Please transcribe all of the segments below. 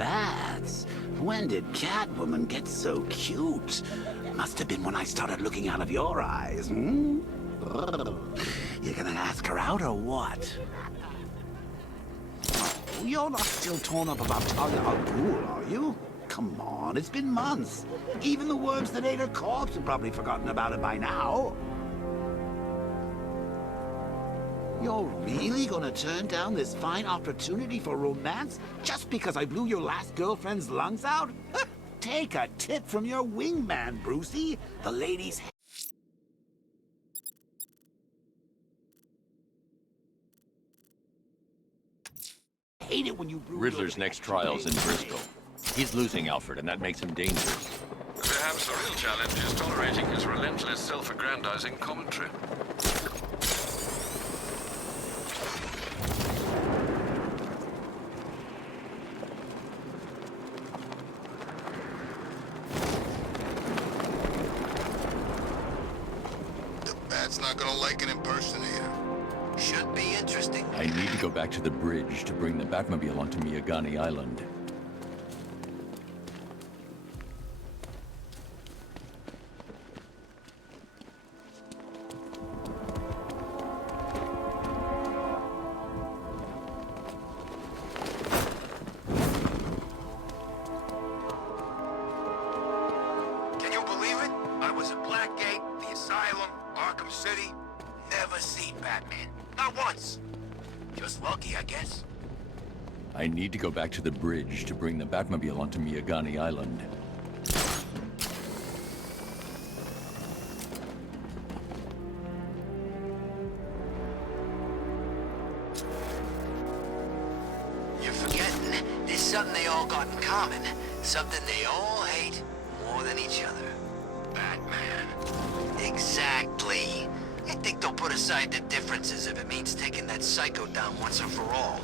That's... When did Catwoman get so cute? Must have been when I started looking out of your eyes, hmm? You gonna ask her out or what? Oh, you're not still torn up about Talia al Ghul, are you? Come on, it's been months. Even the worms that ate her corpse have probably forgotten about it by now. You're really gonna turn down this fine opportunity for romance just because I blew your last girlfriend's lungs out? Take a tip from your wingman, Brucey. The ladies hate it when you ruin Riddler's next trial's in Bristol. He's losing Alfred, and that makes him dangerous. Perhaps the real challenge is tolerating his relentless self-aggrandizing commentary. Bat's not gonna like an impersonator. Should be interesting. I need to go back to the bridge to bring the Batmobile onto Miyagani Island. Can you believe it? I was at Blackgate, the Asylum, Arkham City. Never seen Batman. Not once. Just lucky, I guess. I need to go back to the bridge to bring the Batmobile onto Miyagani Island. You're forgetting. There's something they all got in common. Something they all hate more than each other. Batman. Exactly. I think they'll put aside the differences if it means taking that psycho down once and for all.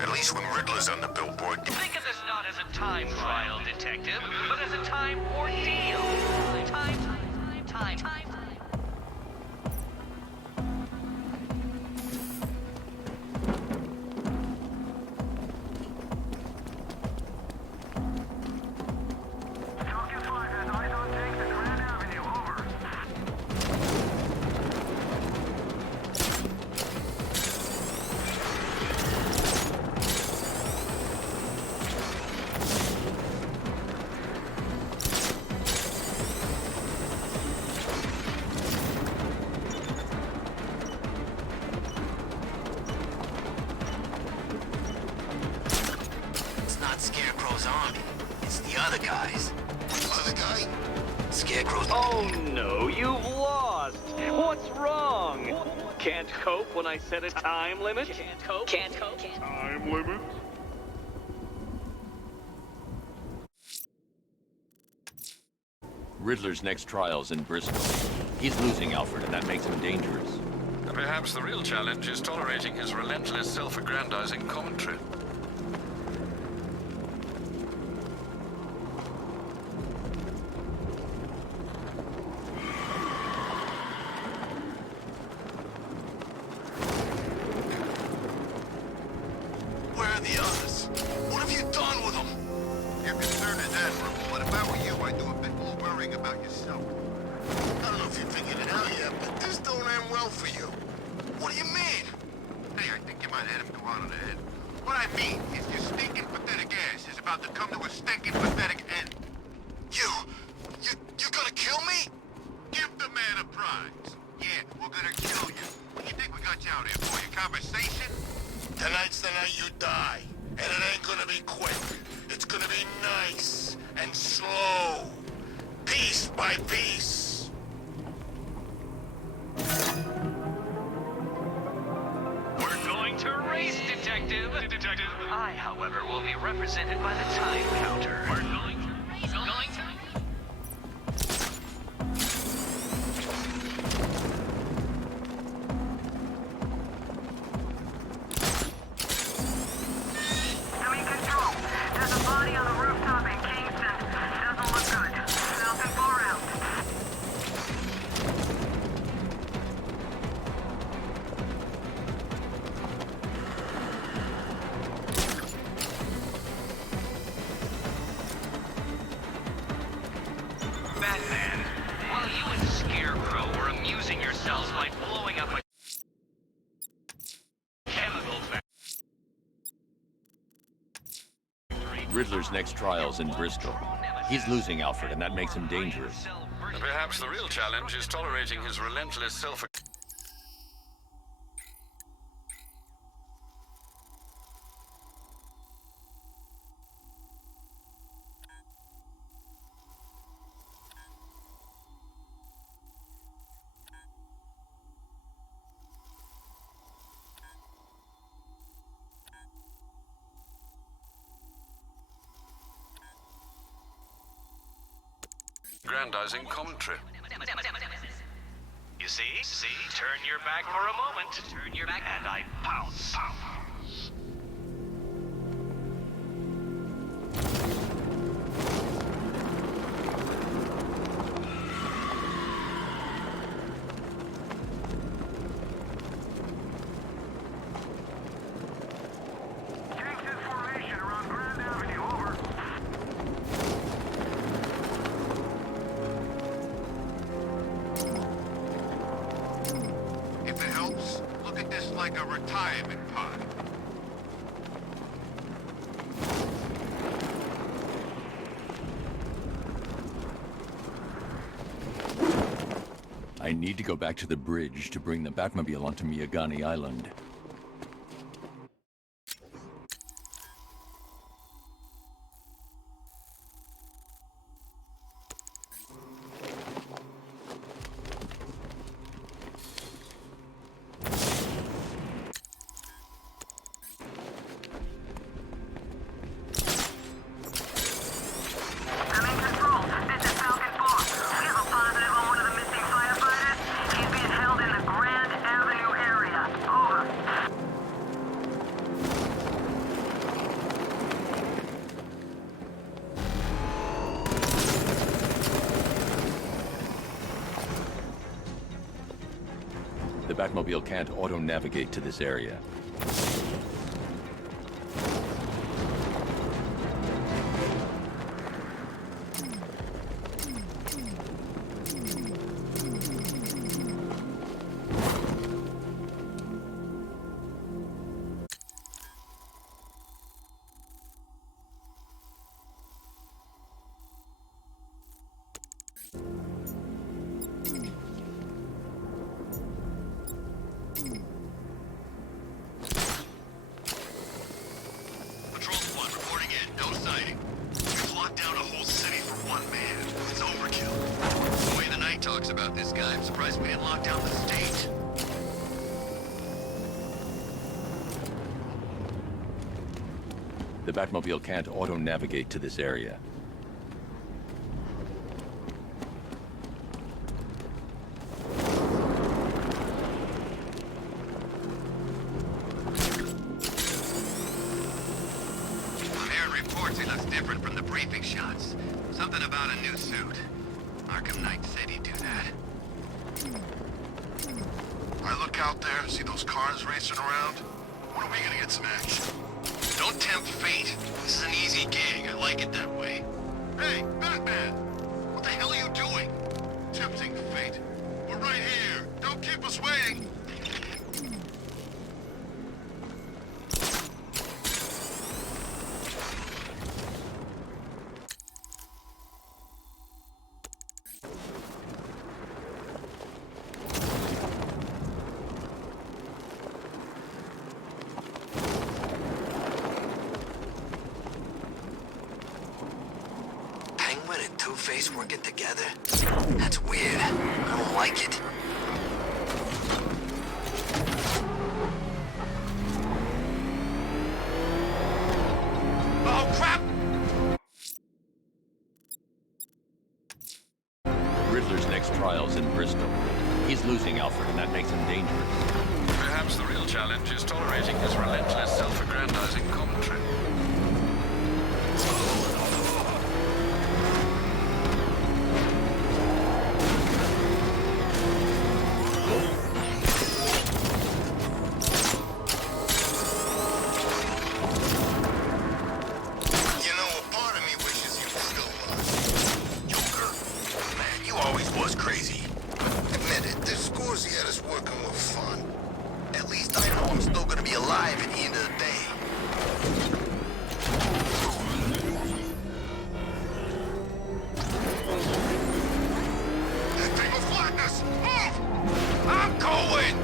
At least when Riddler's on the billboard. Think of this not as a time trial, detective, but as a time ordeal. Time. Scarecrow's army. It's the other guys. Other guy? Scarecrow's... Oh no, you've lost! What's wrong? Can't cope when I set a time limit? Can't cope? Time limit? Riddler's next trial's in Bristol. He's losing Alfred, and that makes him dangerous. Perhaps the real challenge is tolerating his relentless self-aggrandizing commentary. Where are the others? What have you done with them? Your concern is admirable, but if I were you, I'd do a bit more worrying about yourself. I don't know if you figured it out yet, but this don't end well for you. What do you mean? Hey, I think you might hit him too hard on the head. What I mean is your stinking pathetic ass is about to come to a stinking pathetic end. You gonna kill me? Give the man a prize. Yeah, we're gonna kill you. What do you think we got you out here for? Your conversation? Tonight's the night you die. And it ain't gonna be quick. It's gonna be nice and slow. Piece by piece. We're going to race, detective. I, however, will be represented by the time counter. We're going to race. Doing control. There's a body on the rooftop in Kingston. Doesn't look good. yourselves by blowing up a chemical factory. Riddler's next trial's in Bristol. He's losing Alfred, and that makes him dangerous. Perhaps the real challenge is tolerating his relentless self... Grandizing commentary. You see? Turn your back for a moment. Turn your back, and I pounce. If it helps, look at this like a retirement pod. I need to go back to the bridge to bring the Batmobile onto Miyagani Island. I'm in control. This is Falcon 4. We have a positive on one of the missing firefighters. He's being held in the Grand Avenue area. Over. The Batmobile can't auto-navigate to this area. Patrol squad reporting in. No sighting. We've locked down a whole city for one man. It's overkill. The way the night talks about this guy, I'm surprised we didn't lock down the state. The Batmobile can't auto-navigate to this area. I'm hearing reports he looks different from the briefing shots. Something about a new suit. Arkham Knight said he'd do that. I look out there, see those cars racing around. When are we gonna get some action? Don't tempt fate. This is an easy gig. I like it that way. Hey, Batman! What the hell are you doing? Tempting fate. We're right here. Don't keep us waiting. Penguin and Two-Face working together? That's weird. I don't like it. Oh, crap! Riddler's next trial's in Bristol. He's losing Alfred, and that makes him dangerous. Perhaps the real challenge is tolerating his relentless self-aggrandizing commentary. You know, a part of me wishes you were still alive. Joker, man, you always was crazy. Admit it, this Scorsese I'm going!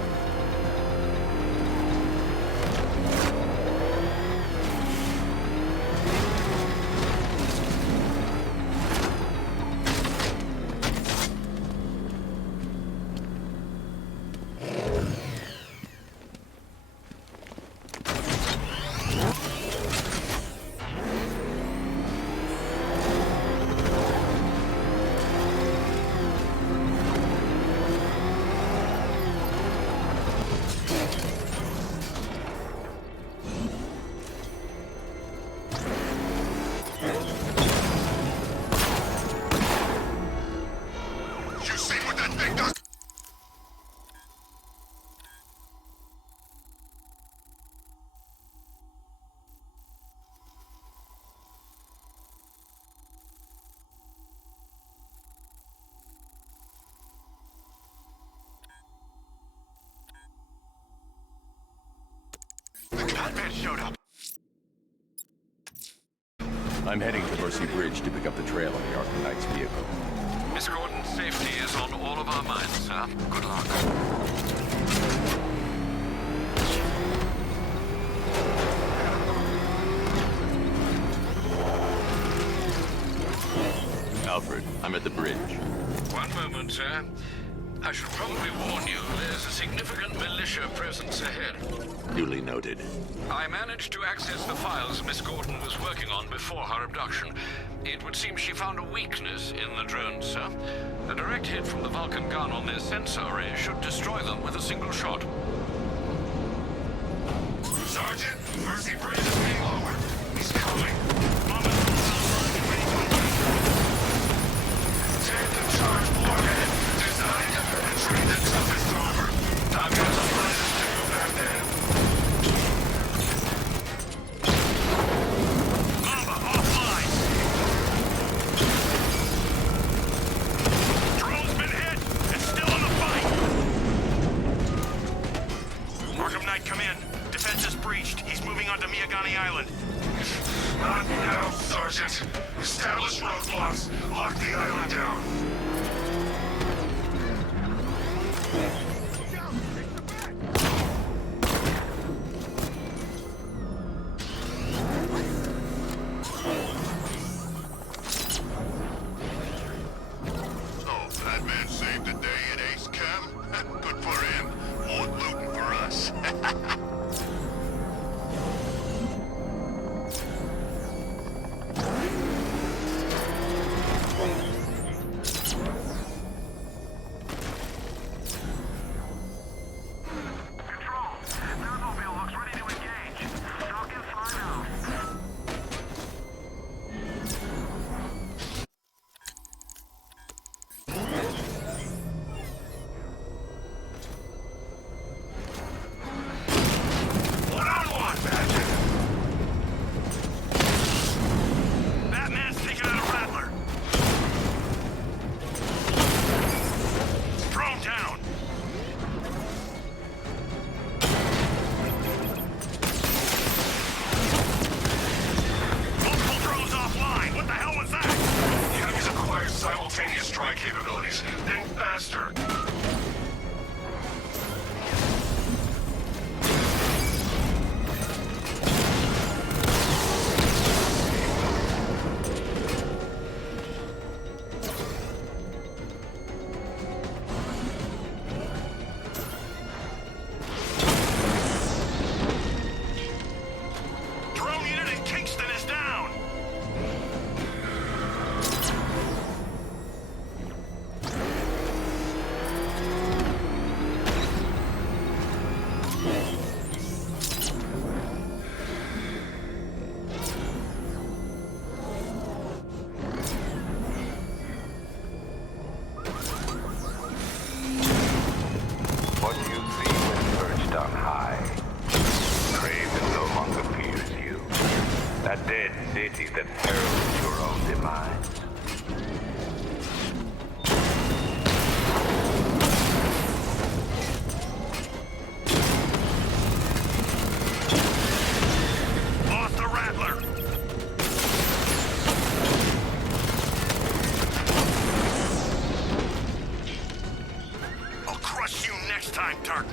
You see what that thing does? The Batman showed up. I'm heading to Mercy Bridge to pick up the trail on the Arkham Knight's vehicle. Miss Gordon's safety is on all of our minds, sir. Good luck. Alfred, I'm at the bridge. One moment, sir. I should probably warn you, there's a significant militia presence ahead. Duly noted. I managed to access the files Miss Gordon was working on before her abduction. It would seem she found a weakness in the drones, sir. A direct hit from the Vulcan gun on their sensor array should destroy them with a single shot. Sergeant, Mercy Bridge is being lowered. He's coming. Tandem charge warhead. Designed to penetrate the toughest armor. I've got some plans to go back there. Mamba, offline. Drone's been hit. It's still in the fight. Arkham Knight, come in. Defense is breached. He's moving onto Miyagani Island. Not now, Sergeant. Establish roadblocks. Lock the island down. So, Batman saved the day at Ace Chem? Good for him. More looting for us.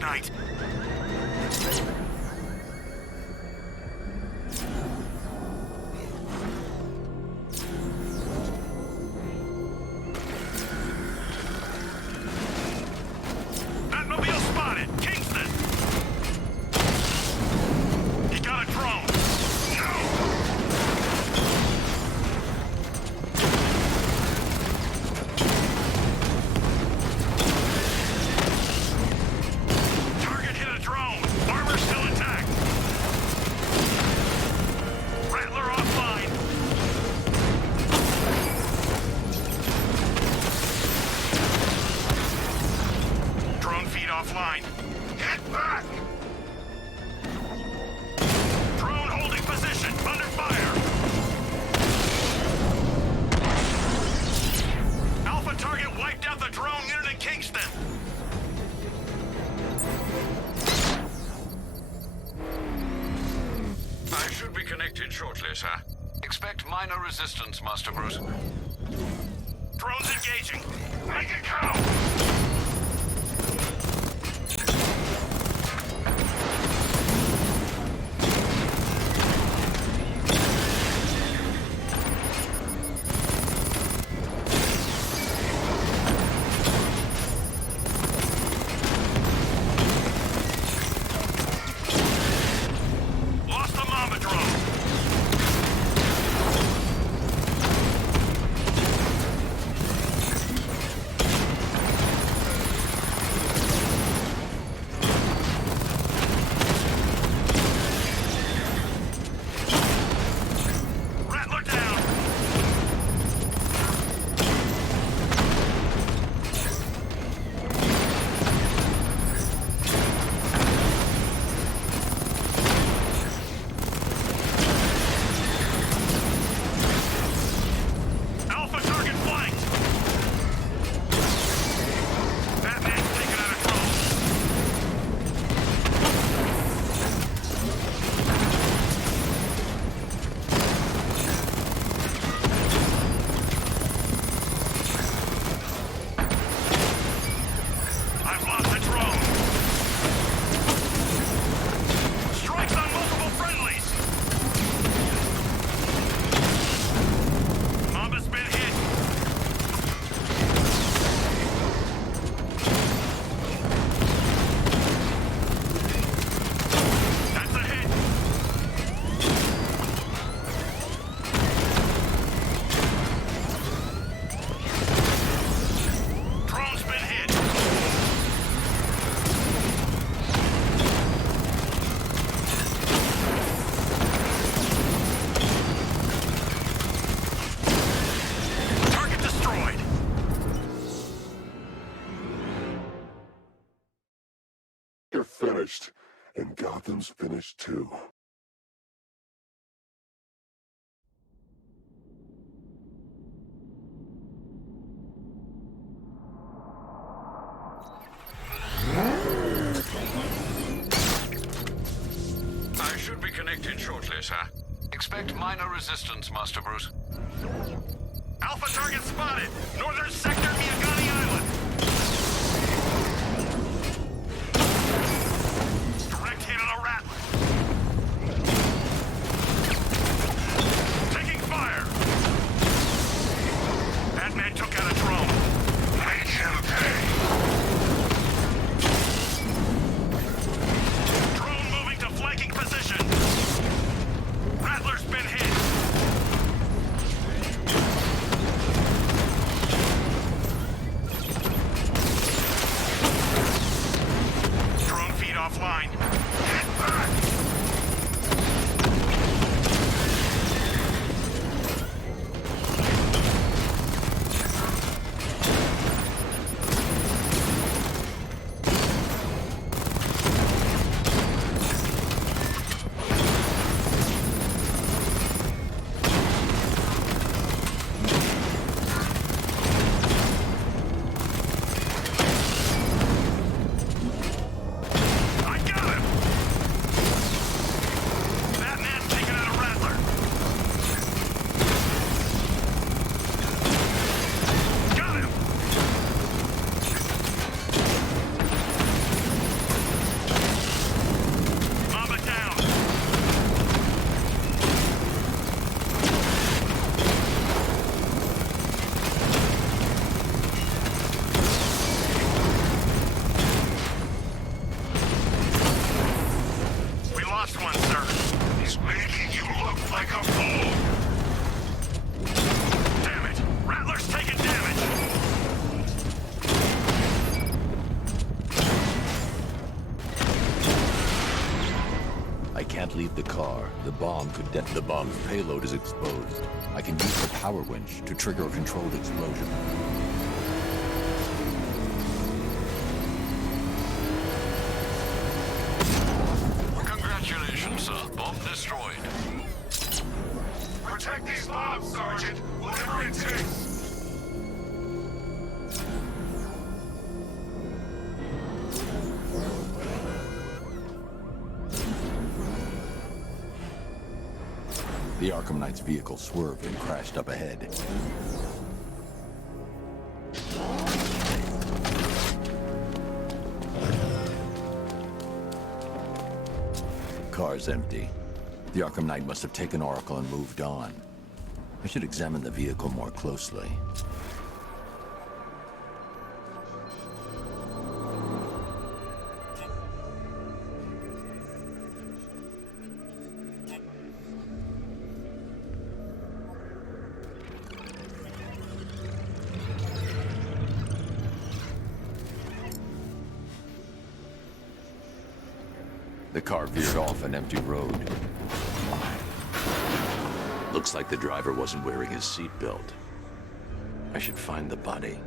night. Batmobile spotted! Kingston! He got a drone! Target hit a drone! Armor still intact! Rattler offline! Drone feed offline. Get back! Drone holding position, under fire! Alpha target wiped out the drone unit in Kingston! I should be connected shortly, sir. Expect minor resistance, Master Bruce. Drones engaging! Make it count! Lost the Mamba drone! Rattler down! Alpha target flanked! Batman's taken out a drone! I've lost a drone! Strikes on multiple friendlies! Mamba's been hit! That's a hit! Drone's been hit! Target destroyed! You're finished, and Gotham's finished too. I should be connected shortly, sir. Expect minor resistance, Master Bruce. Alpha target spotted! Northern sector, Miyagani Island! Direct hit on a Rattler! Taking fire! Batman took out a drone. Make him pay! Drone moving to flanking position! Rattler's been hit! can't leave the car. The bomb could The bomb's payload is exposed. I can use the power winch to trigger a controlled explosion. Congratulations, sir. Bomb destroyed. Protect these bombs, Sergeant! Whatever it takes! The Arkham Knight's vehicle swerved and crashed up ahead. Car's empty. The Arkham Knight must have taken Oracle and moved on. I should examine the vehicle more closely. The car veered off an empty road. Looks like the driver wasn't wearing his seatbelt. I should find the body.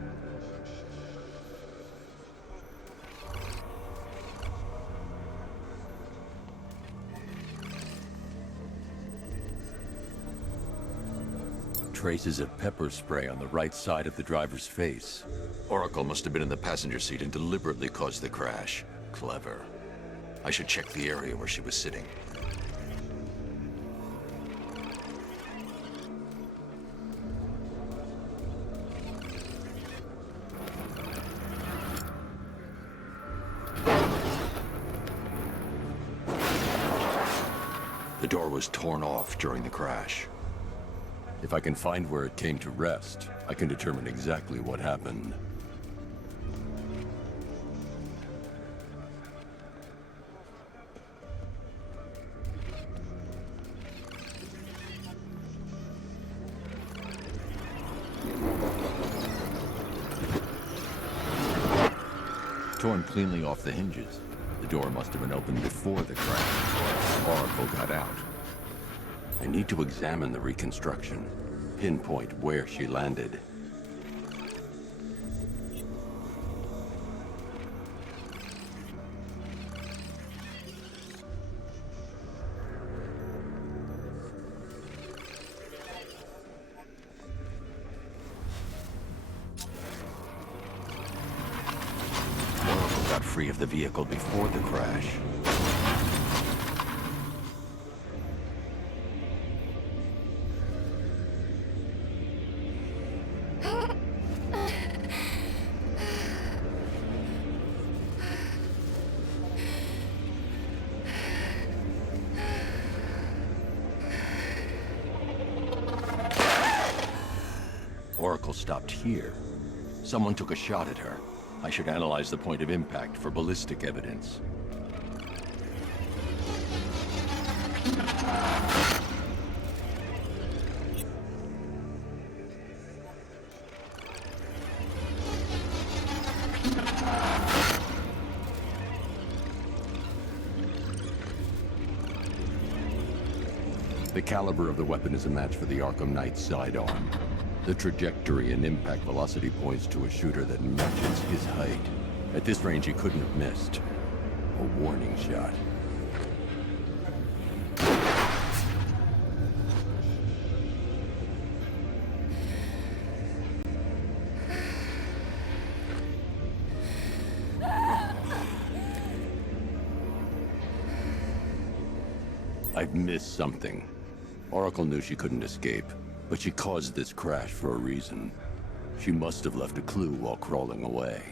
Traces of pepper spray on the right side of the driver's face. Oracle must have been in the passenger seat and deliberately caused the crash. Clever. I should check the area where she was sitting. The door was torn off during the crash. If I can find where it came to rest, I can determine exactly what happened. Torn cleanly off the hinges. The door must have been opened before the crash. Oracle got out. I need to examine the reconstruction, pinpoint where she landed. Free of the vehicle before the crash. Oracle stopped here. Someone took a shot at her. I should analyze the point of impact for ballistic evidence. The caliber of the weapon is a match for the Arkham Knight's sidearm. The trajectory and impact velocity points to a shooter that matches his height. At this range, he couldn't have missed. A warning shot. I've missed something. Oracle knew she couldn't escape. But she caused this crash for a reason. She must have left a clue while crawling away.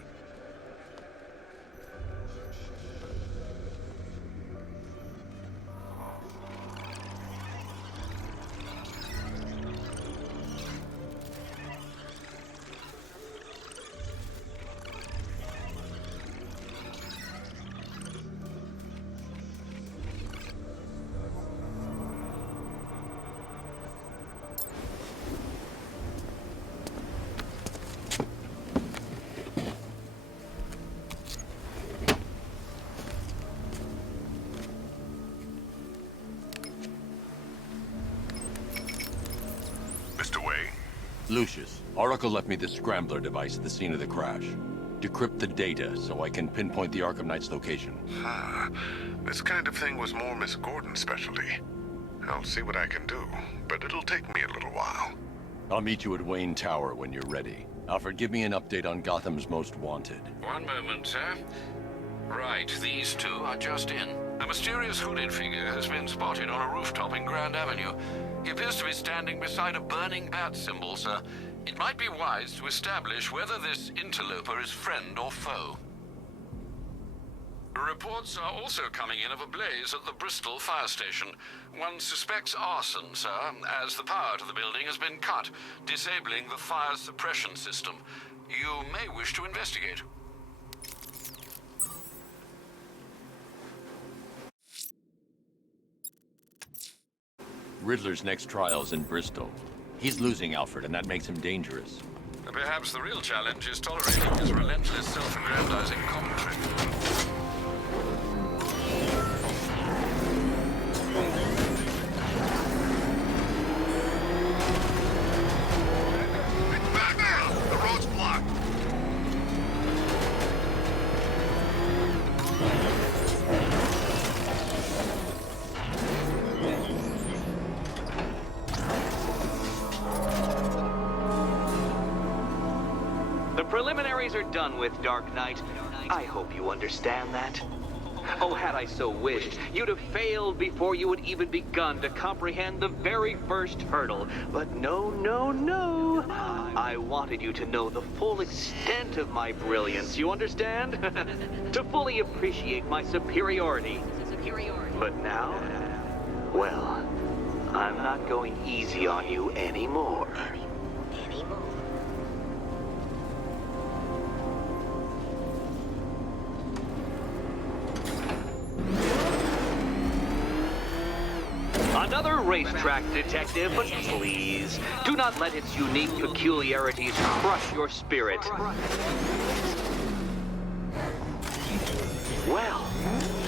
Lucius, Oracle left me the scrambler device at the scene of the crash. Decrypt the data so I can pinpoint the Arkham Knight's location. This kind of thing was more Miss Gordon's specialty. I'll see what I can do, but it'll take me a little while. I'll meet you at Wayne Tower when you're ready. Alfred, give me an update on Gotham's Most Wanted. One moment, sir. Right, these two are just in. A mysterious hooded figure has been spotted on a rooftop in Grand Avenue. He appears to be standing beside a burning bat symbol, sir. It might be wise to establish whether this interloper is friend or foe. Reports are also coming in of a blaze at the Bristol fire station. One suspects arson, sir, as the power to the building has been cut, disabling the fire suppression system. You may wish to investigate. Riddler's next trial's in Bristol. He's losing Alfred, and that makes him dangerous. Perhaps the real challenge is tolerating his relentless self-aggrandizing commentary. Batman! The road's blocked. The preliminaries are done with, Dark Knight. I hope you understand that. Oh, had I so wished, you'd have failed before you had even begun to comprehend the very first hurdle. But no, no, no. I wanted you to know the full extent of my brilliance, you understand? To fully appreciate my superiority. But now, well, I'm not going easy on you anymore. Another racetrack detective, but please, do not let its unique peculiarities crush your spirit. Well,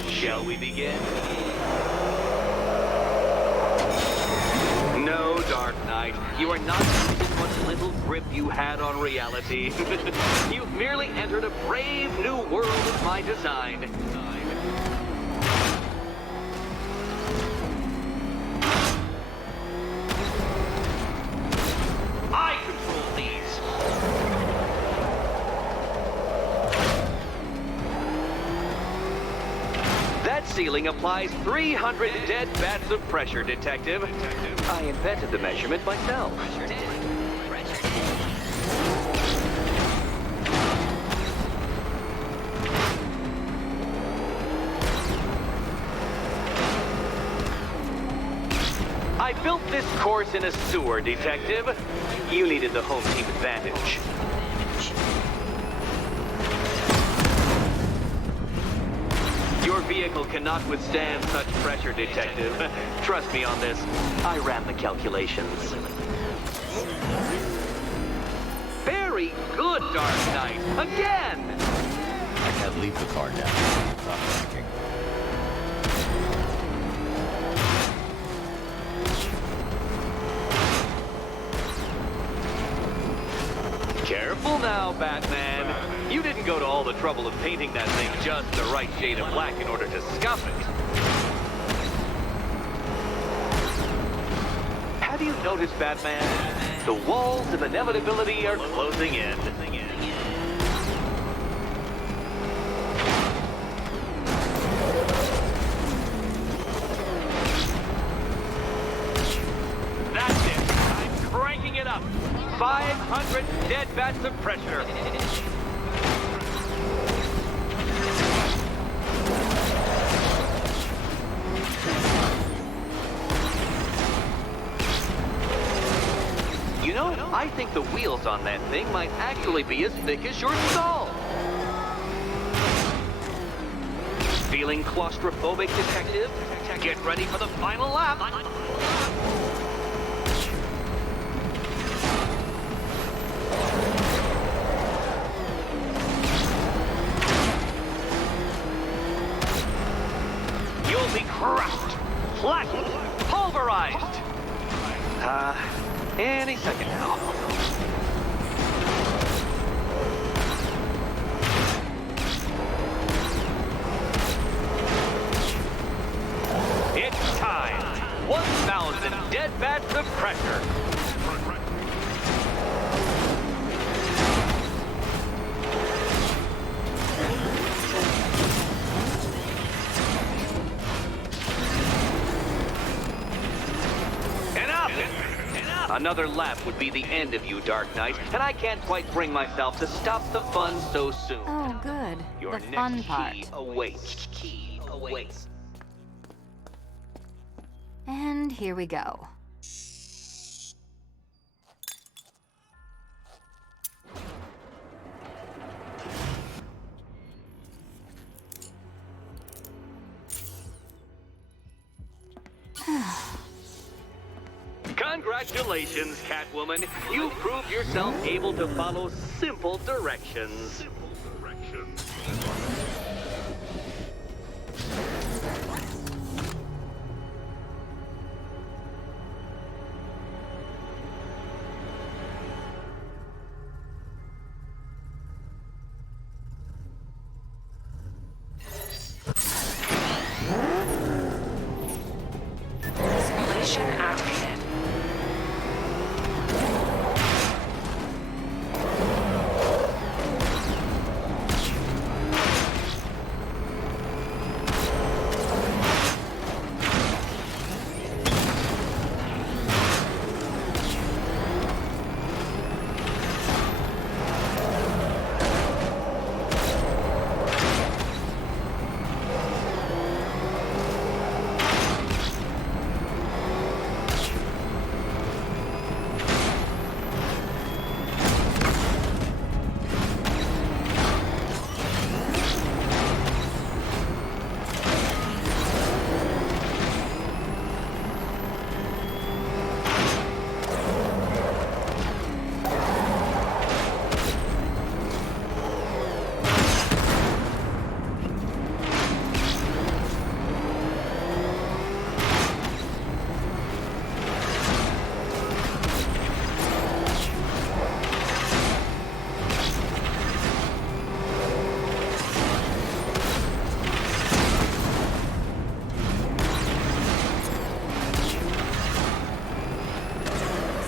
shall we begin? No, Dark Knight, you are not using what little grip you had on reality. You've merely entered a brave new world of my design. I control these. That ceiling applies 300 dead bats of pressure, Detective. I invented the measurement myself. I built this course in a sewer, Detective. You needed the home team advantage. Your vehicle cannot withstand such pressure, Detective. Trust me on this. I ran the calculations. Very good, Dark Knight. Again! I can't leave the car now. Stop thinking. Careful now, Batman. You didn't go to all the trouble of painting that thing just the right shade of black in order to scuff it. Have you noticed, Batman? The walls of inevitability are closing in. That's it. I'm cranking it up. 500 dead bats of pressure. You know, I think the wheels on that thing might actually be as thick as your skull. Feeling claustrophobic, Detective? Get ready for the final lap. You'll be crushed, flattened, pulverized. Any second now. Another lap would be the end of you, Dark Knight, and I can't quite bring myself to stop the fun so soon. Oh, good. Your The next fun part. key awaits. Key awaits. And here we go. Congratulations, Catwoman. You proved yourself able to follow simple directions. Simulation activated.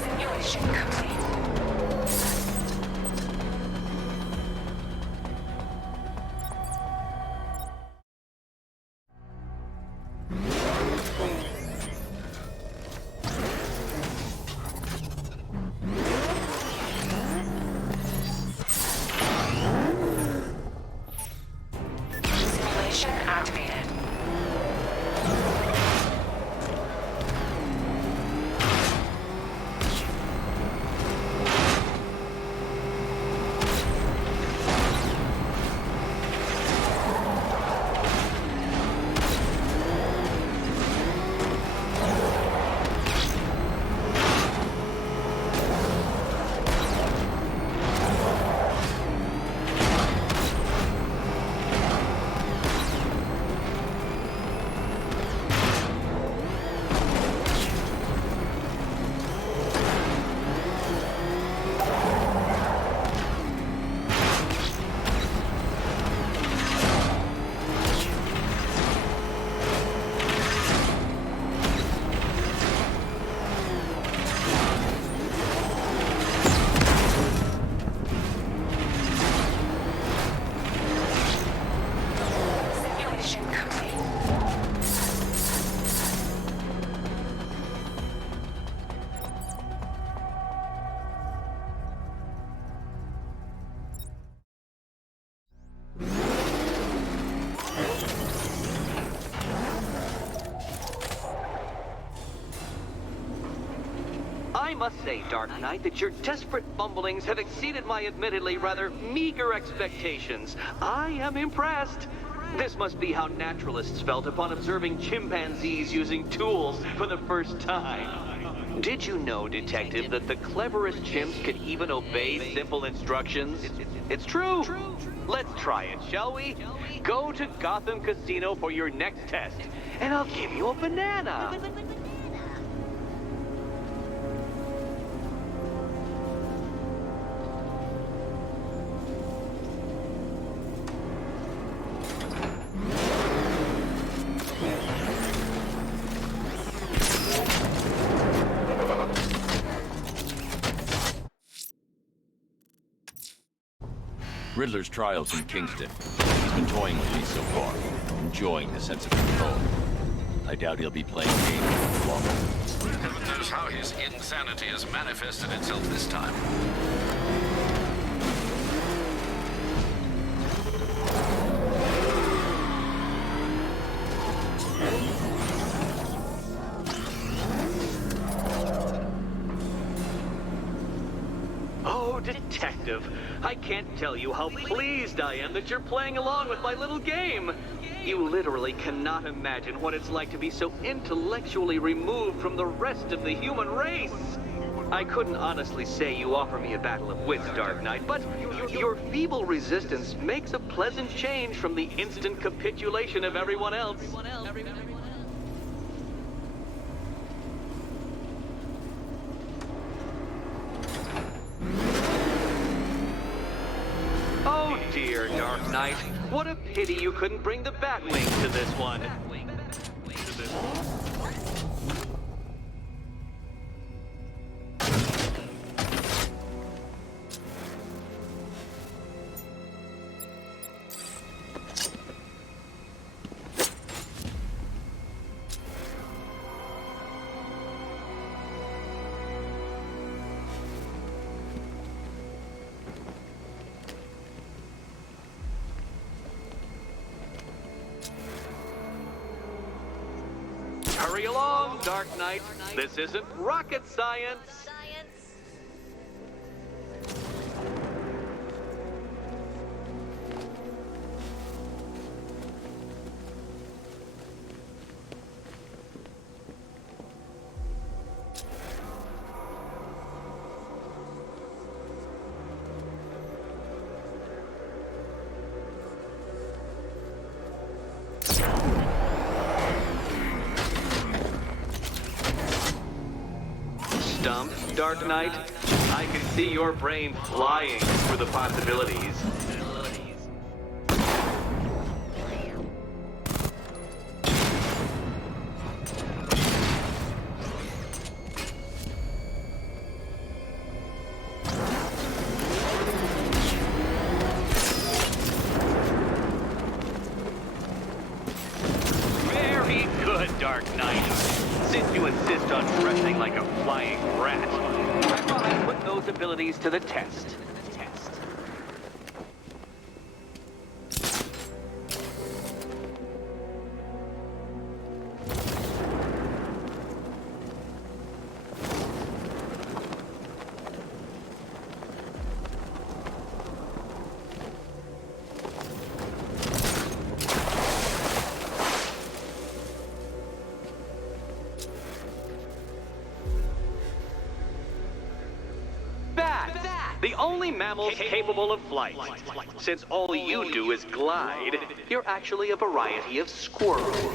Simulation complete. Simulation activated. Simulation complete. I must say, Dark Knight, that your desperate fumblings have exceeded my admittedly rather meager expectations. I am impressed. This must be how naturalists felt upon observing chimpanzees using tools for the first time. Did you know, Detective, that the cleverest chimps can even obey simple instructions? It's true. Let's try it, shall we? Go to Gotham Casino for your next test, and I'll give you a banana. Riddler's trial's in Kingston. He's been toying with me so far, enjoying the sense of control. I doubt he'll be playing games for long. Heaven knows how his insanity has manifested itself this time. Oh, Detective, I can't tell you how pleased I am that you're playing along with my little game. You literally cannot imagine what it's like to be so intellectually removed from the rest of the human race. I couldn't honestly say you offer me a battle of wits, Dark Knight, but your feeble resistance makes a pleasant change from the instant capitulation of everyone else. Oh dear, Dark Knight. What a pity you couldn't bring the Batwing to this one. Hurry along, Dark Knight. This isn't rocket science. Stump, Dark Knight. I can see your brain flying through the possibilities. Very good, Dark Knight. Since you insist on dressing like a flying rat, I thought I'd put those abilities to the test. The only mammal capable of flight. Since all you do is glide, you're actually a variety of squirrel.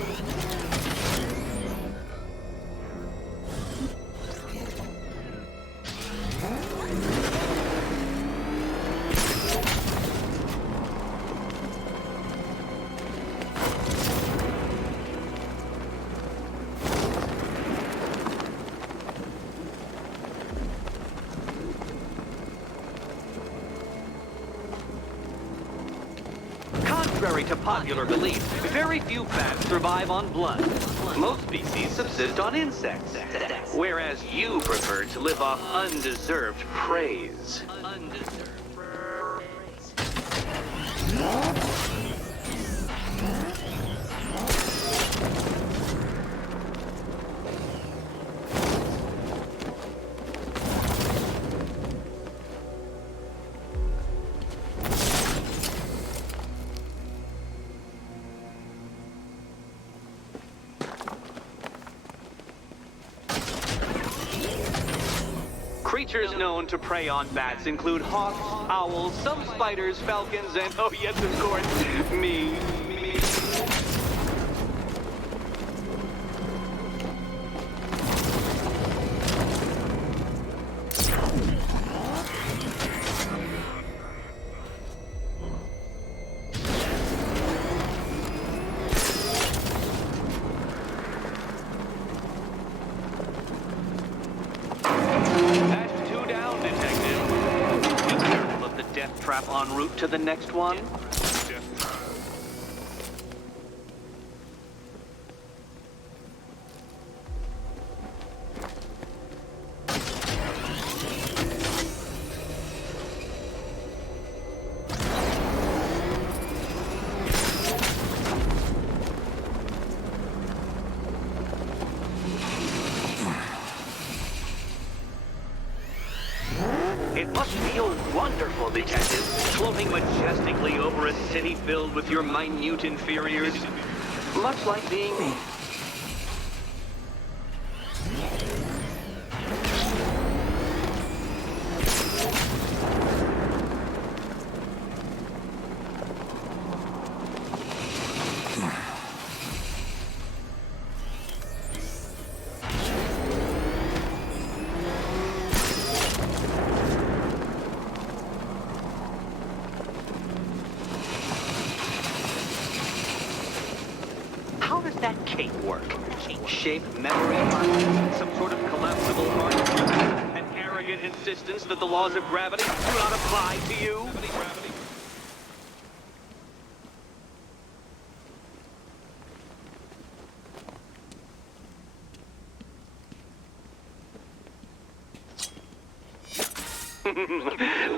Contrary to popular belief, very few bats survive on blood. Most species subsist on insects, whereas you prefer to live off undeserved praise. Creatures known to prey on bats include hawks, owls, some spiders, falcons, and, oh yes, of course, me. Trap en route to the next one? feel wonderful, Detective, floating majestically over a city filled with your minute inferiors. Much like being me. How does that cape work? Shape memory? Some sort of collapsible heart? An arrogant insistence that the laws of gravity do not apply to you?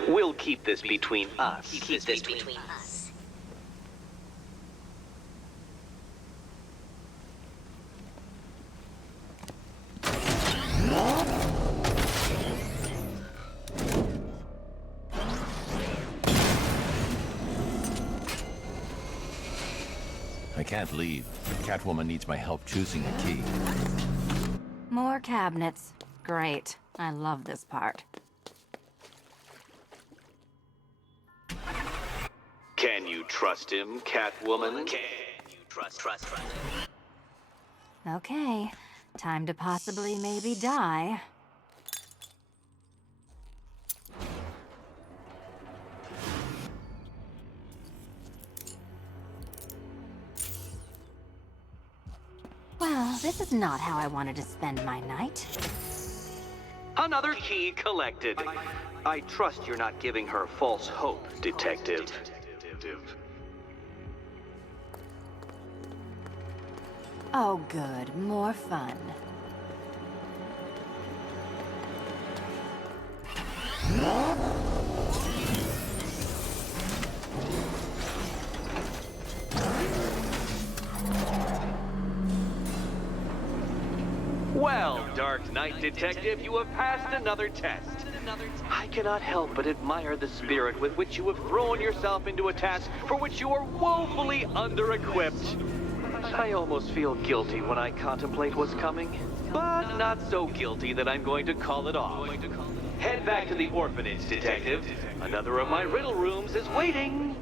We'll keep this between us. Keep this between us. I can't leave. Catwoman needs my help choosing a key. More cabinets. Great. I love this part. Can you trust him, Catwoman? Can you trust him? Okay. Time to possibly maybe die. Well, this is not how I wanted to spend my night. Another key collected. I trust you're not giving her false hope, Detective. Oh, good. More fun. Well, Dark Knight Detective, you have passed another test. I cannot help but admire the spirit with which you have thrown yourself into a task for which you are woefully under-equipped. I almost feel guilty when I contemplate what's coming, but not so guilty that I'm going to call it off. Head back to the orphanage, Detective. Another of my riddle rooms is waiting.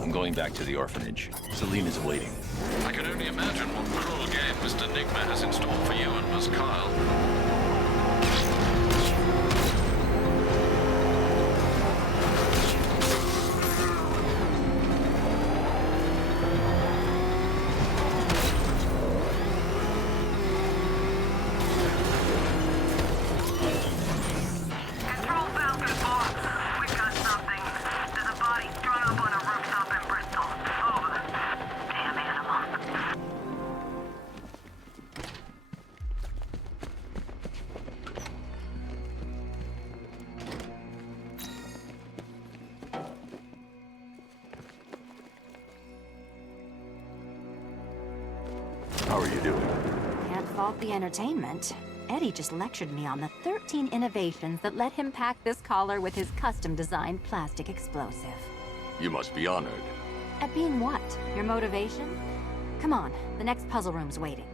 I'm going back to the orphanage. Celine is waiting. I can only imagine what cruel game Mr. Nigma has in store for you and Miss Kyle. Control Falcon 4. We've got something. There's a body strung up on a rooftop in Bristol. Over. Damn animal. How are you doing? Can't fault the entertainment. Eddie just lectured me on the 13 innovations that let him pack this collar with his custom-designed plastic explosive. You must be honored. At being what? Your motivation? Come on, the next puzzle room's waiting.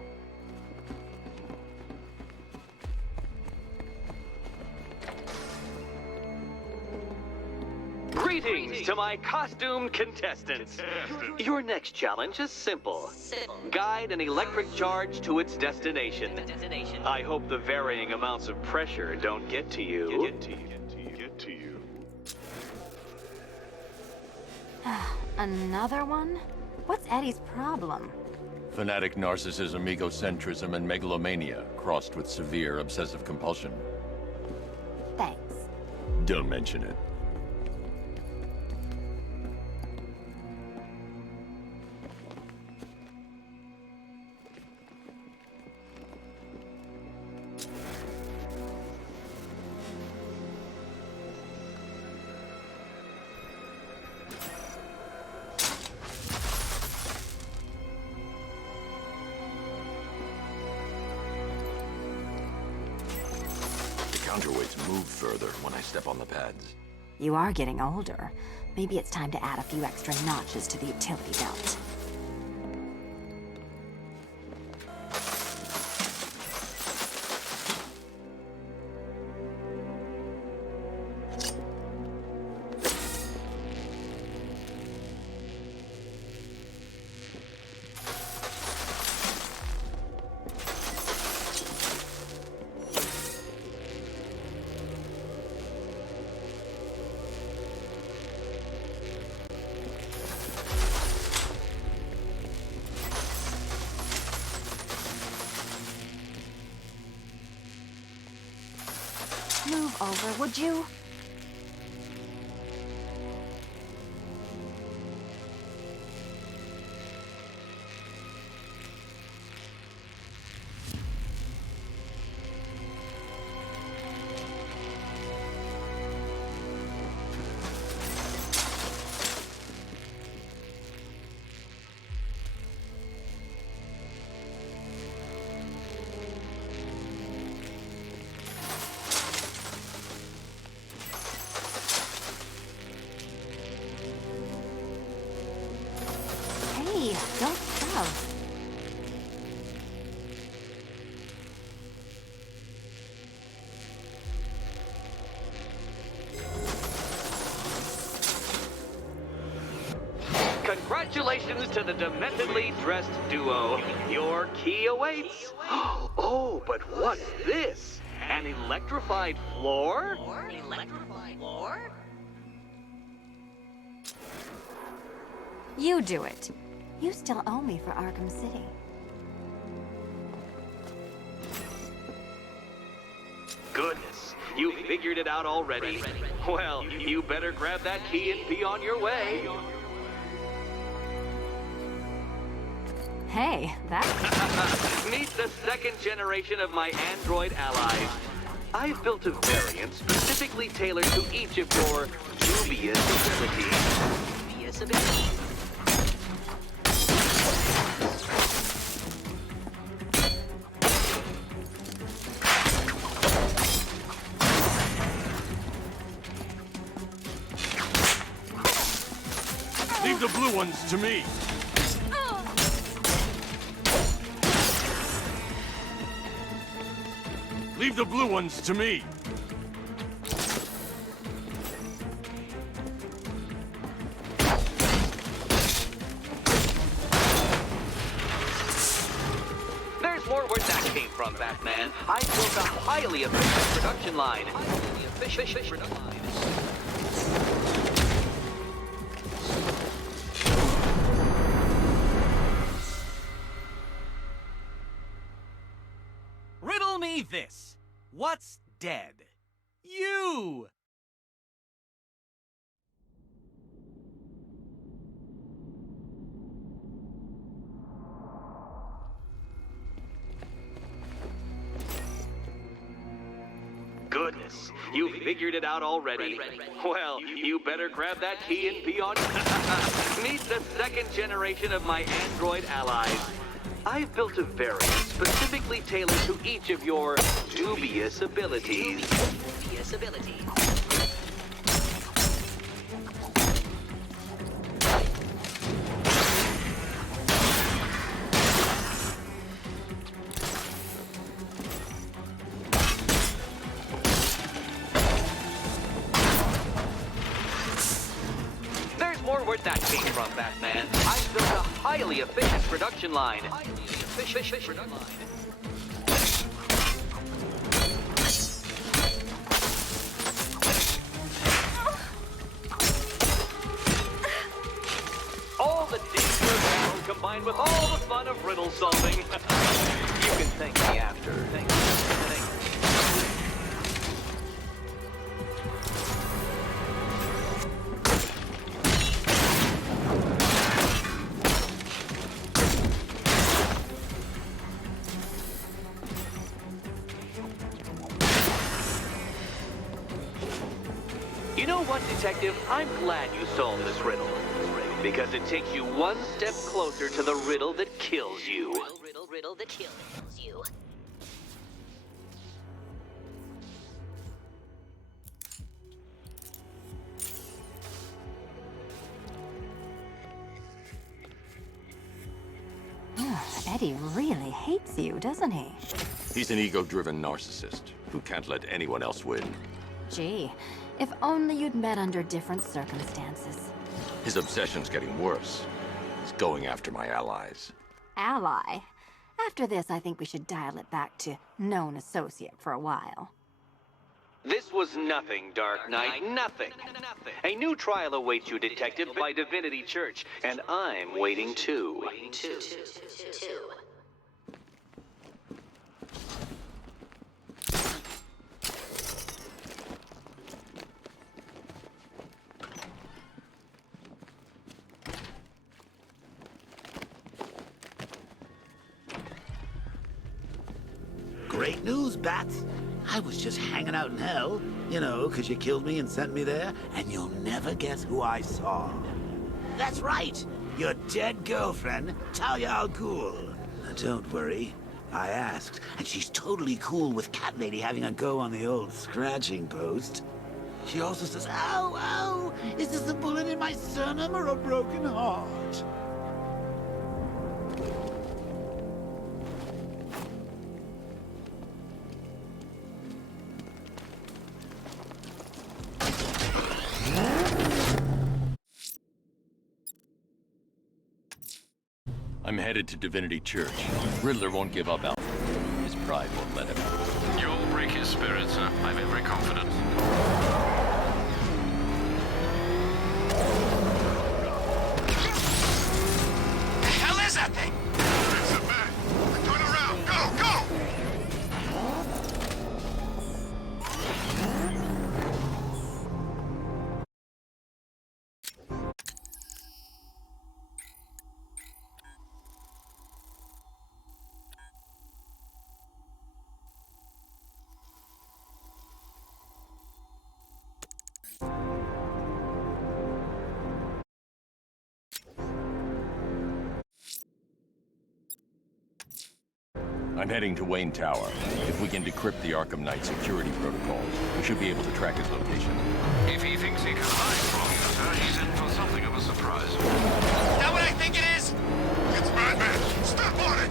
Greetings to my costumed contestants. Your next challenge is simple. Guide an electric charge to its destination. I hope the varying amounts of pressure don't get to you. Another one? What's Eddie's problem? Fanatic narcissism, egocentrism, and megalomania, crossed with severe obsessive compulsion. Thanks. Don't mention it. counterweights move further when I step on the pads. You are getting older. Maybe it's time to add a few extra notches to the utility belt. Move over, would you? Hey, don't shove. Congratulations to the dementedly dressed duo. Your key awaits. Oh, but what's this? An electrified floor? Electrified floor? You do it. You still owe me for Arkham City. Goodness, you figured it out already. Well, you better grab that key and be on your way. Hey, that's... Meet the second generation of my android allies. I've built a variant specifically tailored to each of your dubious abilities. Yes, ability. Leave the blue ones to me! Leave the blue ones to me! There's more where that came from, Batman. I built a highly efficient production line. Highly efficient production line. Riddle me this. What's dead? You! Goodness, you figured it out already. Well, you better grab that key and be on... Meet the second generation of my android allies. I've built a variant specifically tailored to each of your dubious abilities. Dubious ability. There's more where that came from, Batman. I've built a highly efficient production line. Highly efficient production line. All the danger of battle combined with all the fun of riddle solving. You can thank me after. Thank you. You know what, Detective? I'm glad you solved this riddle. Because it takes you one step closer to the riddle that kills you. Riddle that kills you. Eddie really hates you, doesn't he? He's an ego-driven narcissist who can't let anyone else win. Gee, if only you'd met under different circumstances. His obsession's getting worse. He's going after my allies. Ally? After this, I think we should dial it back to known associate for a while. This was nothing, Dark Knight, nothing. A new trial awaits you, Detective, by Divinity Church, and I'm waiting too. Great news, Bats. I was just hanging out in hell, you know, 'cause you killed me and sent me there, and you'll never guess who I saw. That's right, your dead girlfriend, Talia al Ghul. Now, don't worry, I asked, and she's totally cool with Cat Lady having a go on the old scratching post. She also says, ow, ow, is this a bullet in my sternum or a broken heart? I'm headed to Divinity Church. Riddler won't give up Alfred. His pride won't let him. You'll break his spirit, sir. I've every confidence. The hell is that thing? It's a man. Turn around. Go, go! I'm heading to Wayne Tower. If we can decrypt the Arkham Knight security protocols, we should be able to track his location. If he thinks he can hide from you, sir, he's in for something of a surprise. That what I think it is? It's Batman. Step on it.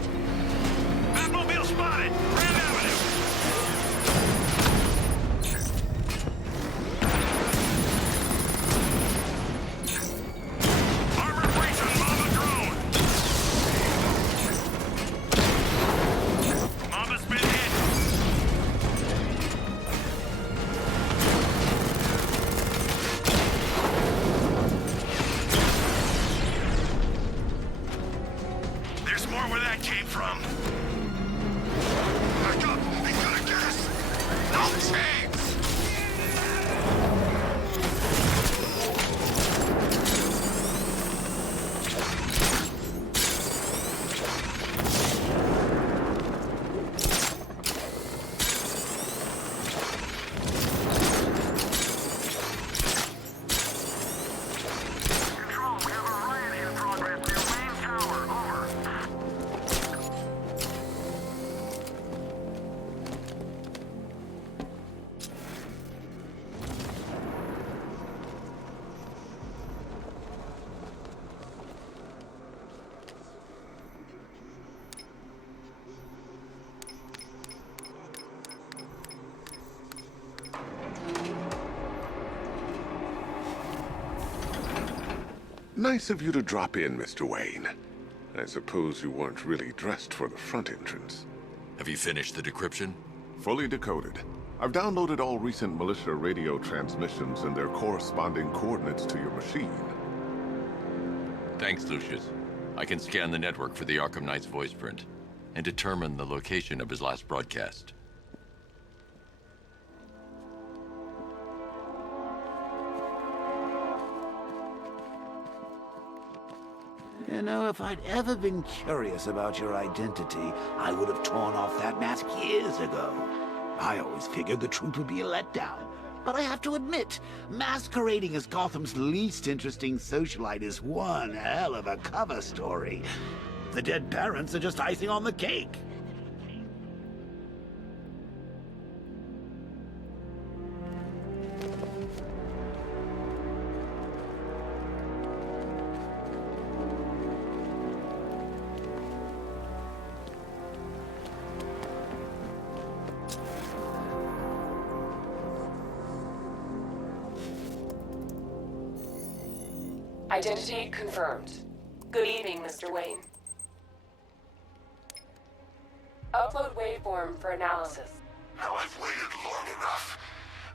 Batmobile spotted! Grand Avenue! Armor breach on Mama drone! Mama's been hit! There's more where that came from. Back up. He's gonna get us. No chance. Control, we have a riot in progress near Wayne Tower. Over. Nice of you to drop in, Mr. Wayne. I suppose you weren't really dressed for the front entrance. Have you finished the decryption? Fully decoded. I've downloaded all recent militia radio transmissions and their corresponding coordinates to your machine. Thanks, Lucius. I can scan the network for the Arkham Knight's voice print and determine the location of his last broadcast. You know, if I'd ever been curious about your identity, I would have torn off that mask years ago. I always figured the truth would be a letdown. But I have to admit, masquerading as Gotham's least interesting socialite is one hell of a cover story. The dead parents are just icing on the cake. Identity confirmed. Good evening, Mr. Wayne. Upload waveform for analysis. Now I've waited long enough.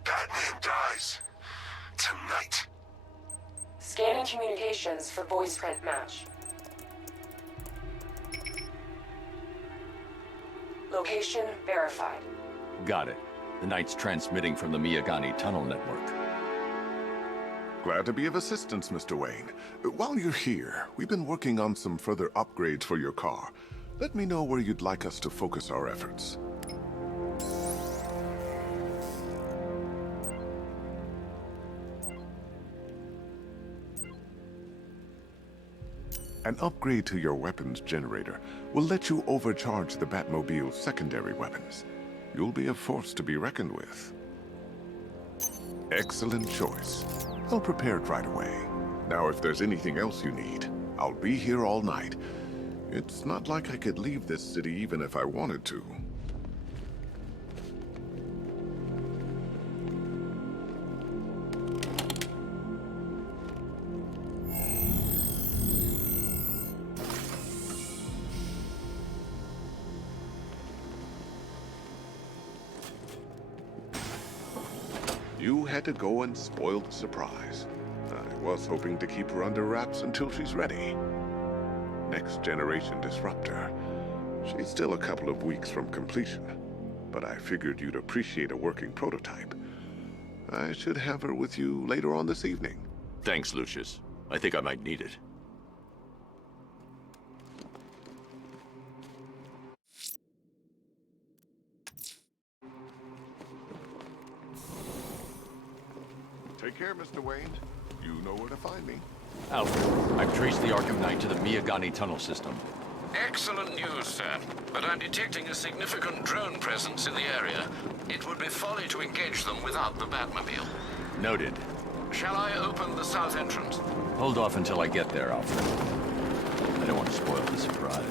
Batman dies. Tonight. Scanning communications for voice print match. Location verified. Got it. The Knight's transmitting from the Miyagani tunnel network. Glad to be of assistance, Mr. Wayne. While you're here, we've been working on some further upgrades for your car. Let me know where you'd like us to focus our efforts. An upgrade to your weapons generator will let you overcharge the Batmobile's secondary weapons. You'll be a force to be reckoned with. Excellent choice. I'll prepare it right away. Now, if there's anything else you need, I'll be here all night. It's not like I could leave this city even if I wanted to. You had to go and spoil the surprise. I was hoping to keep her under wraps until she's ready. Next generation disruptor. She's still a couple of weeks from completion, but I figured you'd appreciate a working prototype. I should have her with you later on this evening. Thanks, Lucius. I think I might need it. Take care, Mr. Wayne. You know where to find me. Alfred, I've traced the Arkham Knight to the Miyagani tunnel system. Excellent news, sir. But I'm detecting a significant drone presence in the area. It would be folly to engage them without the Batmobile. Noted. Shall I open the south entrance? Hold off until I get there, Alfred. I don't want to spoil the surprise.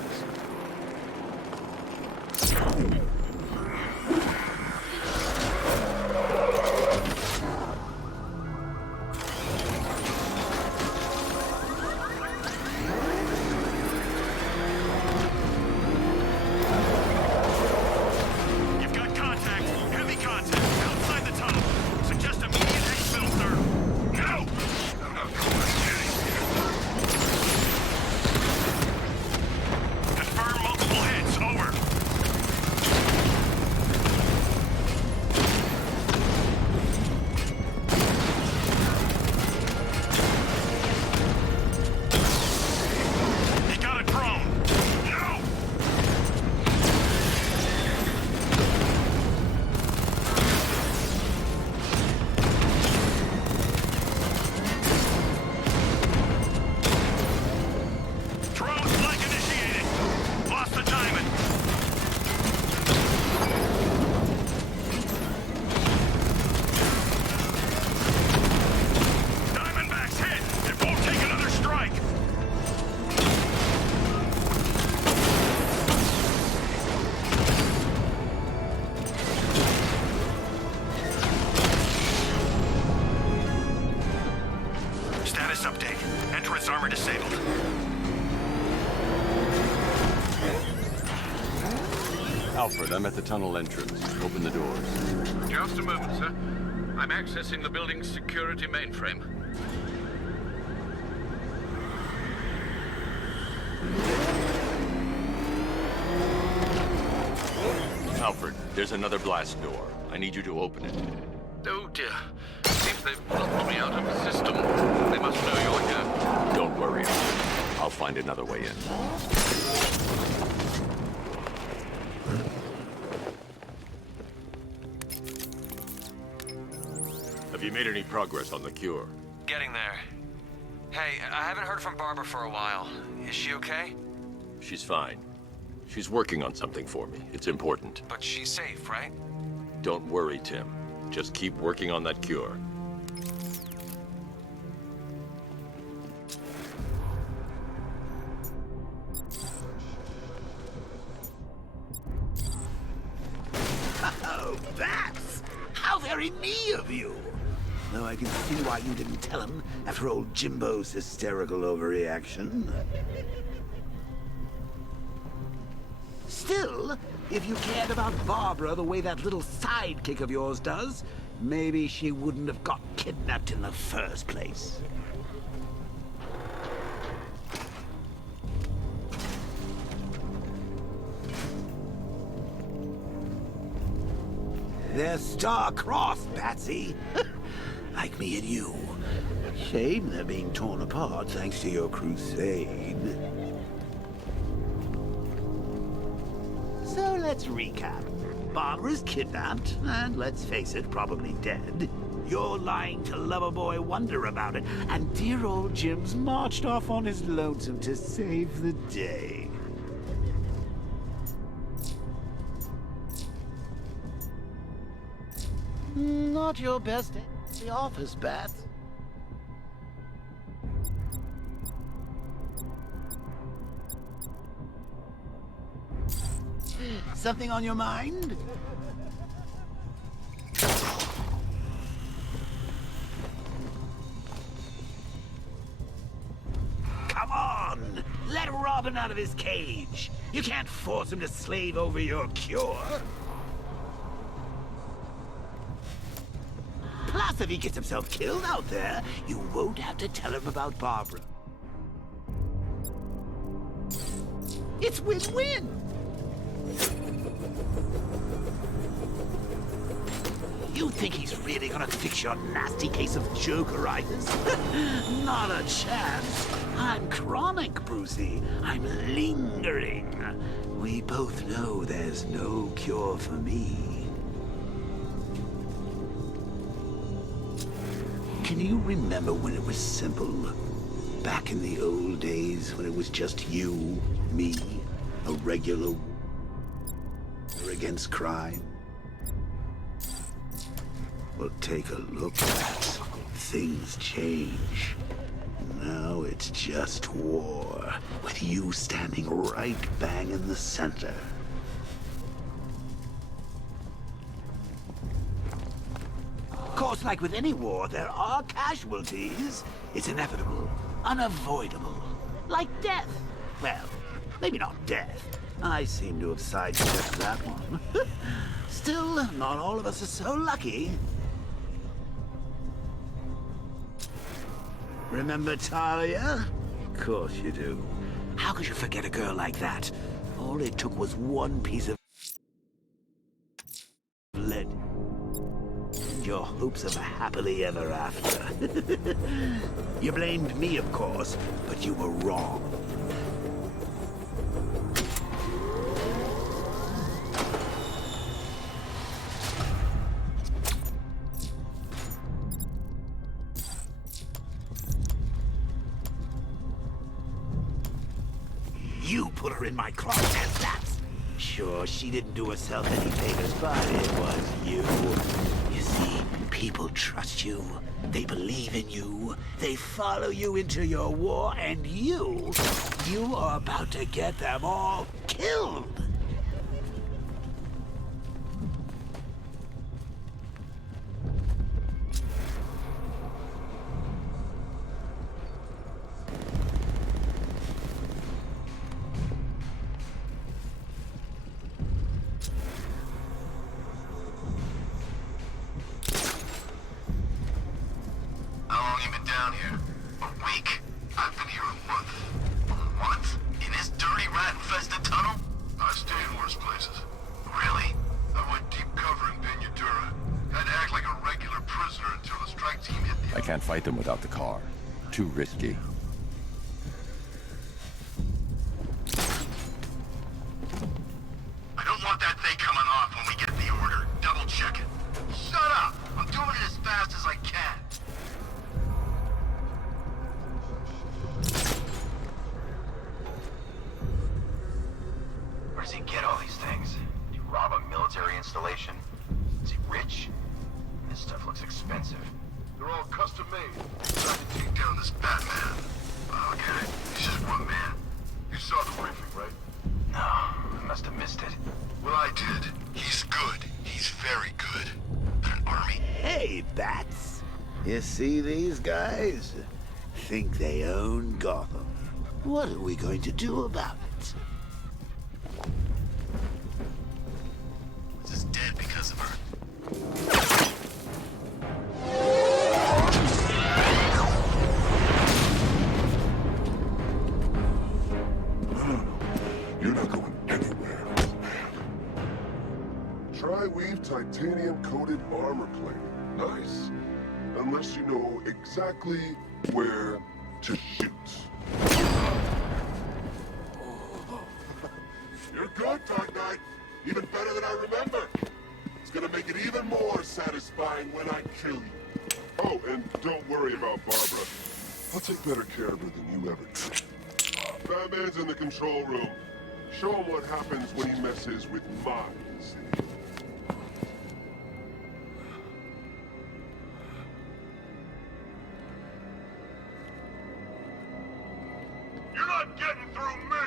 Alfred, I'm at the tunnel entrance. Open the doors. Just a moment, sir. I'm accessing the building's security mainframe. Alfred, there's another blast door. I need you to open it. Oh dear. Seems they've blocked me out of the system. They must know you're here. Don't worry, Alfred. I'll find another way in. Have you made any progress on the cure? Getting there. Hey, I haven't heard from Barbara for a while. Is she okay? She's fine. She's working on something for me. It's important. But she's safe, right? Don't worry, Tim. Just keep working on that cure. Oh, Bats! How very me of you! Though I can see why you didn't tell him after old Jimbo's hysterical overreaction. Still, if you cared about Barbara the way that little sidekick of yours does, maybe she wouldn't have got kidnapped in the first place. They're star-crossed, Patsy. Like me and you. Shame they're being torn apart thanks to your crusade. So let's recap. Barbara's kidnapped, and let's face it, probably dead. You're lying to Loverboy Wonder about it, and dear old Jim's marched off on his lonesome to save the day. Not your best day at the office, Beth. Something on your mind? Come on! Let Robin out of his cage! You can't force him to slave over your cure! Plus, if he gets himself killed out there, you won't have to tell him about Barbara. It's win-win! You think he's really gonna fix your nasty case of jokeritis? Not a chance. I'm chronic, Brucey. I'm lingering. We both know there's no cure for me. Can you remember when it was simple? Back in the old days when it was just you, me, a regular war against crime? Well, take a look at that. Things change. Now it's just war, with you standing right bang in the center. Of course, like with any war, there are casualties. It's inevitable, unavoidable. Like death. Well, maybe not death. I seem to have sidestepped that one. Still, not all of us are so lucky. Remember Talia? Of course you do. How could you forget a girl like that? All it took was one piece of lead. Your hopes of a happily ever after. You blamed me, of course, but you were wrong. You put her in my crosshairs, that's... Sure, she didn't do herself any favors, but it was you. You see, people trust you. They believe in you. They follow you into your war, and you are about to get them all killed. Fight them without the car. Too risky. I don't want that thing coming off when we get the order. Double check it. Shut up! I'm doing it as fast as I can. Where does he get all these things? Did he rob a military installation? Is he rich? This stuff looks expensive. They're all custom made. Trying to take down this Batman. Okay, he's just one man. You saw the briefing, right? No, I must have missed it. Well, I did. He's good. He's very good. An army. Hey, Bats. You see these guys? Think they own Gotham. What are we going to do about it? Just dead because of her. No. You're not going anywhere. Tri-weave titanium-coated armor plating. Nice. Unless you know exactly where to shoot. You're good, Dark Knight. Even better than I remember. It's gonna make it even more satisfying when I kill you. Oh, and don't worry about Barbara. I'll take better care of her than you ever did. Batman's in the control room. Show him what happens when he messes with minds. You're not getting through me!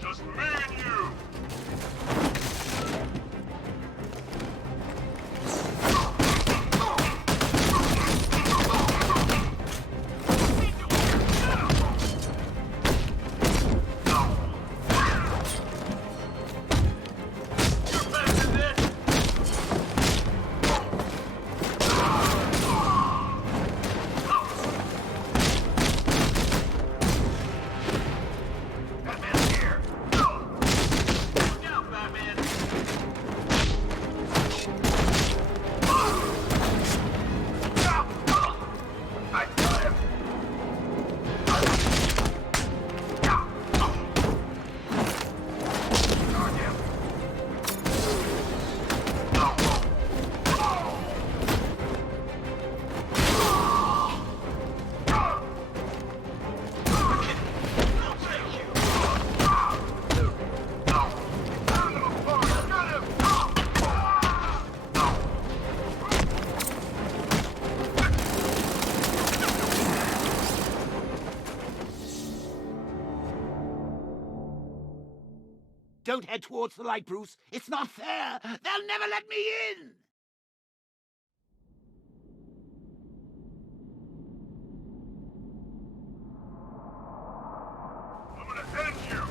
Just me and you! Don't head towards the light, Bruce. It's not fair. They'll never let me in. I'm gonna end you!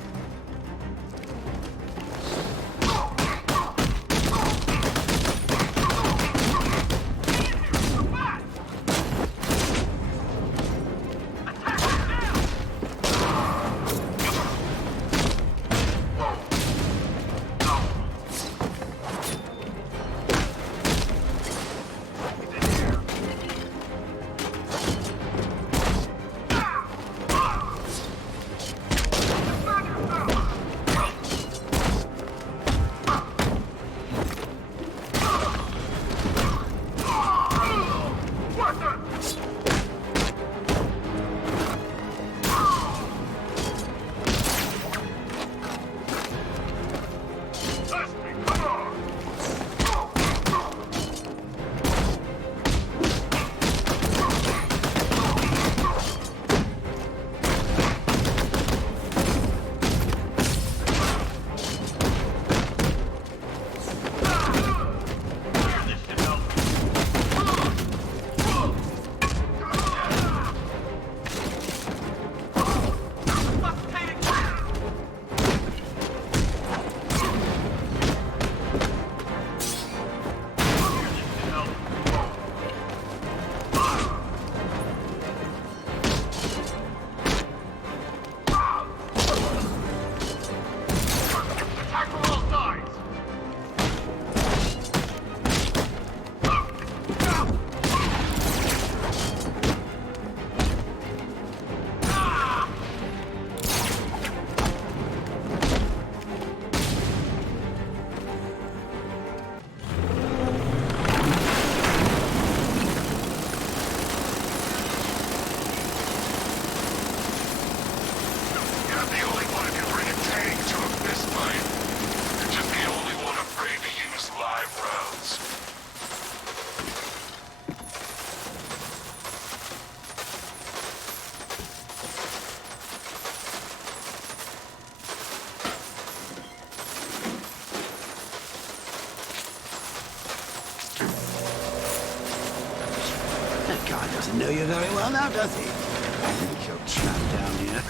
Doesn't know you very well now, does he? I think you're trapped down here.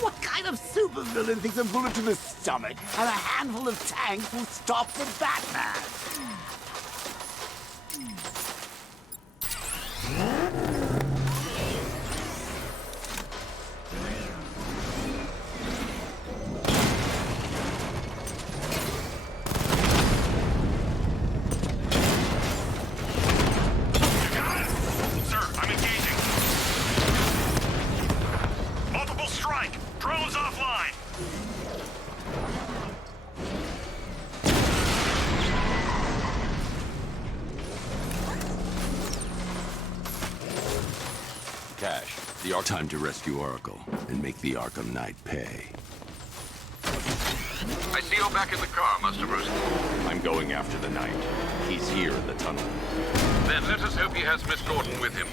What kind of supervillain thinks a bullet to the stomach and a handful of tanks will stop the Batman? Cash, time to rescue Oracle and make the Arkham Knight pay. I see you're back in the car, Master Bruce. I'm going after the Knight. He's here in the tunnel. Then let us hope he has Miss Gordon with him.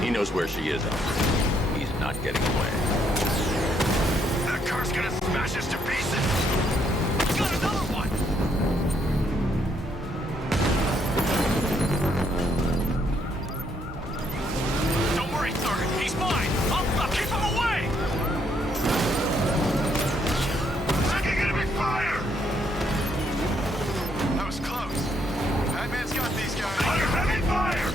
He knows where she is, Alfred. He's not getting away. That car's gonna smash us to pieces! Got another one! Don't worry, Sergeant. He's mine! I'll keep him away! Taking enemy fire! That was close. Batman's got these guys. Under heavy fire!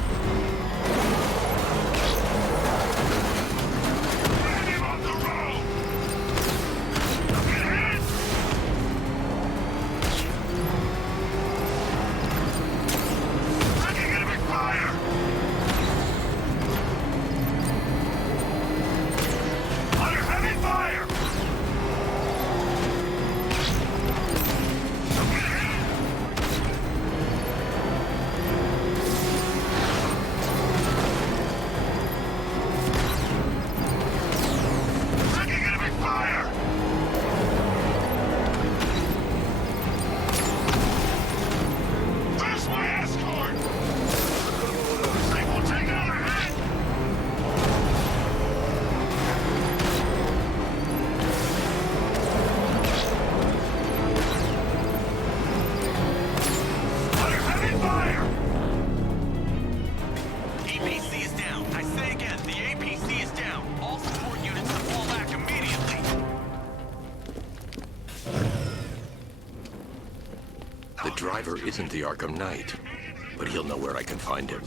The driver isn't the Arkham Knight, but he'll know where I can find him.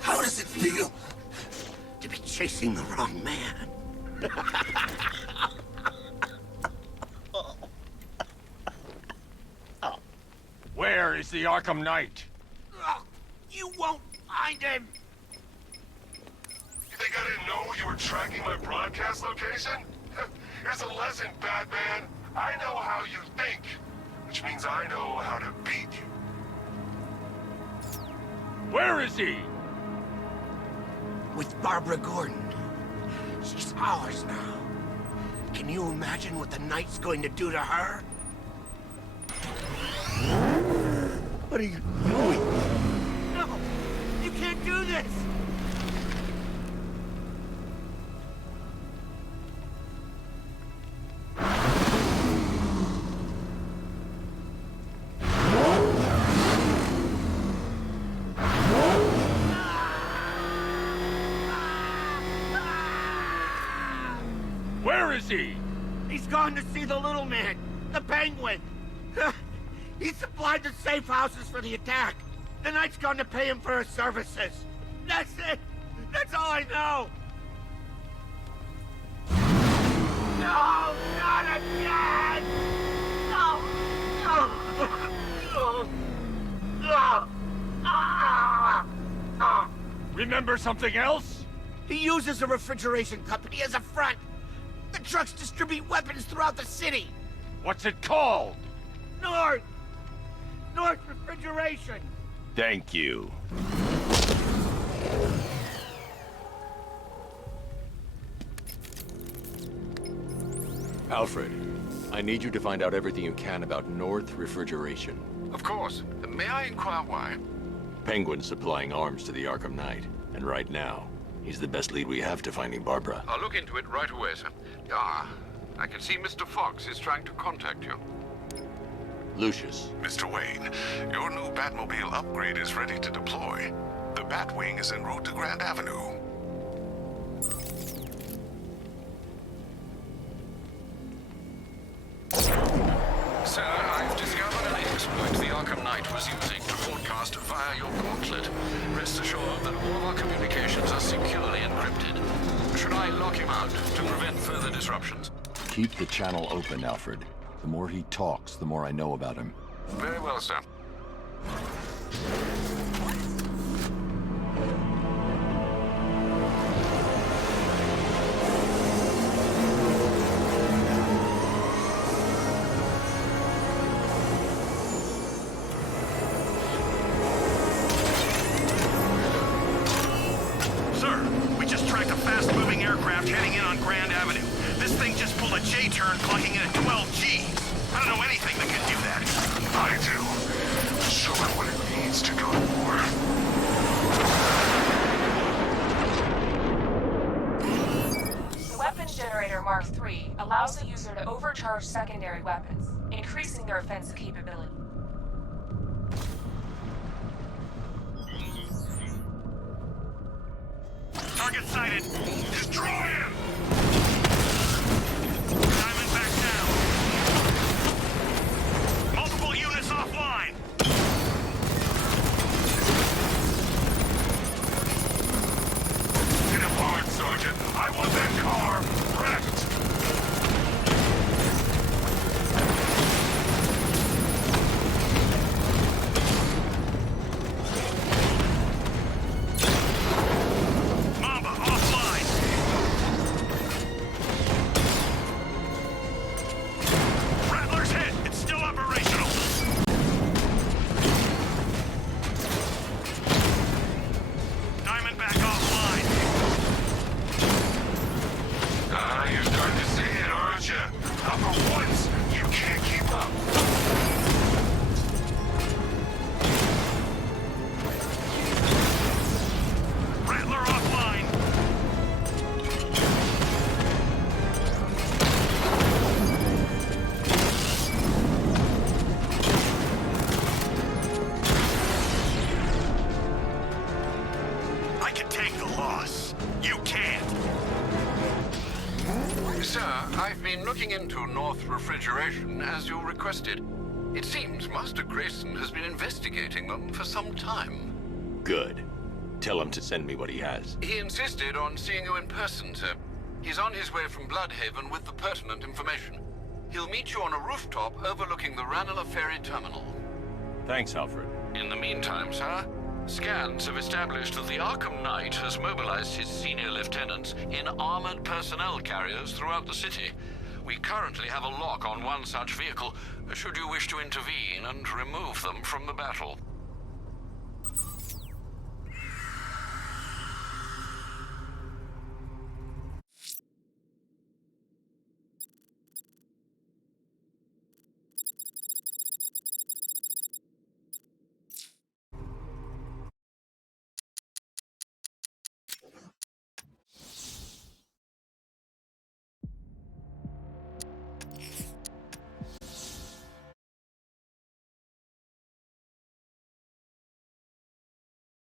How does it feel to be chasing the wrong man? Where is the Arkham Knight? You won't find him! You think I didn't know you were tracking my broadcast location? Here's a lesson, Batman. I know how you think, which means I know how to beat you. Where is he? With Barbara Gordon. She's ours now. Can you imagine what the Knight's going to do to her? What are you doing? No! You can't do this! Where is he? He's gone to see the little man, the Penguin. He supplied the safe houses for the attack. The Knight's gone to pay him for his services. That's it. That's all I know. No, not again. No, no. Remember something else? He uses a refrigeration company as a front. The trucks distribute weapons throughout the city. What's it called? North Refrigeration. Thank you. Alfred, I need you to find out everything you can about North Refrigeration. Of course. May I inquire why? Penguin's supplying arms to the Arkham Knight, and right now, he's the best lead we have to finding Barbara. I'll look into it right away, sir. Ah, I can see Mr. Fox is trying to contact you. Lucius. Mr. Wayne, your new Batmobile upgrade is ready to deploy. The Batwing is en route to Grand Avenue. Sir, I've discovered an exploit the Arkham Knight was using to broadcast via your gauntlet. Rest assured that all of our communications are securely encrypted. Should I lock him out to prevent further disruptions? Keep the channel open, Alfred. The more he talks, the more I know about him. Very well, sir. Sir, we just tracked a fast-moving aircraft heading in on Grand Avenue. This thing just pulled a J-turn, clocking in at 12G. I don't know anything that can do that. I do. Show it what it means to go to war. The weapons generator Mark III allows the user to overcharge secondary weapons, increasing their offensive capability. Target sighted. Destroy him! Diamondback down. Multiple units offline. Get him hard, Sergeant. I want that car wrecked. Mamba offline. Rattler's hit. It's still operational. Diamondback offline. You're starting to see it, aren't you? Now for once, you can't keep up. Rattler offline. I can take the loss. You can't. Sir, I've been looking into North Refrigeration as you requested. It seems Master Grayson has been investigating them for some time. Good. Tell him to send me what he has. He insisted on seeing you in person, sir. He's on his way from Bloodhaven with the pertinent information. He'll meet you on a rooftop overlooking the Ranelagh Ferry Terminal. Thanks, Alfred. In the meantime, sir, scans have established that the Arkham Knight has mobilized his senior lieutenants in armored personnel carriers throughout the city. We currently have a lock on one such vehicle, should you wish to intervene and remove them from the battle.